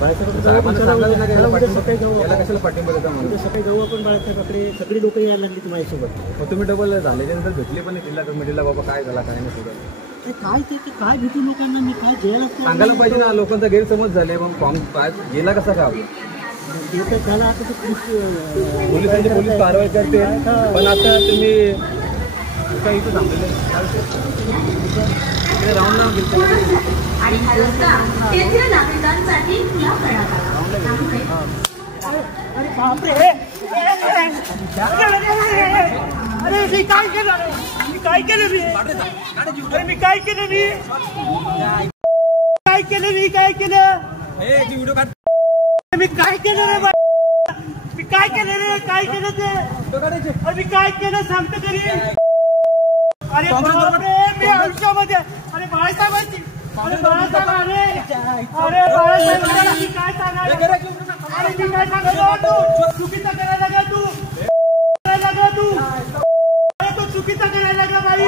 कशाला पाठिंबा देता म्हणून सकाळी जाऊ आपण बाळासाहेबाकडे, सगळी लोक यायला लागली माझ्यासोबत. मग तुम्ही डबल झाल्याच्यानंतर भेटले पण जिल्हा कमिटीला बाबा काय झाला काय नाही सगळं काय ते काय भेटू लोकांना, मी काय द्यायला सांगायला पाहिजे ना. लोकांचा गैरसमज झाले, मग फॉर्म गेला कसा का झालं. आता ते पोलीस कारवाई करते, पण आता तुम्ही काय इथं थांबलेले राऊंड ना आणि हा रस्ता तेथील नागरिकांसाठी खुला करण्यात आला. अरे बापरे, अरे मी काय केलं, मी काय केलं, मी अरे मी काय केलं, मी काय केलं, मी काय केलं, मी काय केलं रे, मी काय केलं रे, काय केलं ते, अरे मी काय केलं सांगतो तरी. अरे बापरे, मी आयुष्यामध्ये, अरे बाळासाहेबांची, अरे बाळासाहेब, अरे बाळासाहेब मी काय सांगणार, अरे मी काय सांगतो, तू चुकीचं करायला लागला, तू करायला लागला, तू अरे तू चुकीचं करायला लागला बाई.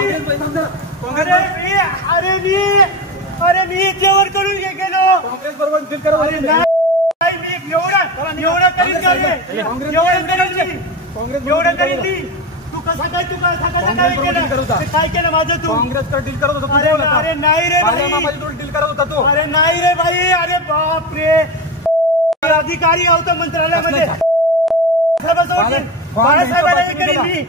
अरे मी जेवण करून गेलो काँग्रेस बरोबर. अरे नाही मी एवढं करीन का रे, एवढं करीन मी. तू कसं काय काय केलं माझं, तू काँग्रेसकडे डील करत होता. अरे नाही रे भाई, डील करत होता तो. अरे नाही रे भाई, अरे बाप रे, अधिकारी होता मंत्रालयामध्ये, बाळासाहेबांना हे करीन मी.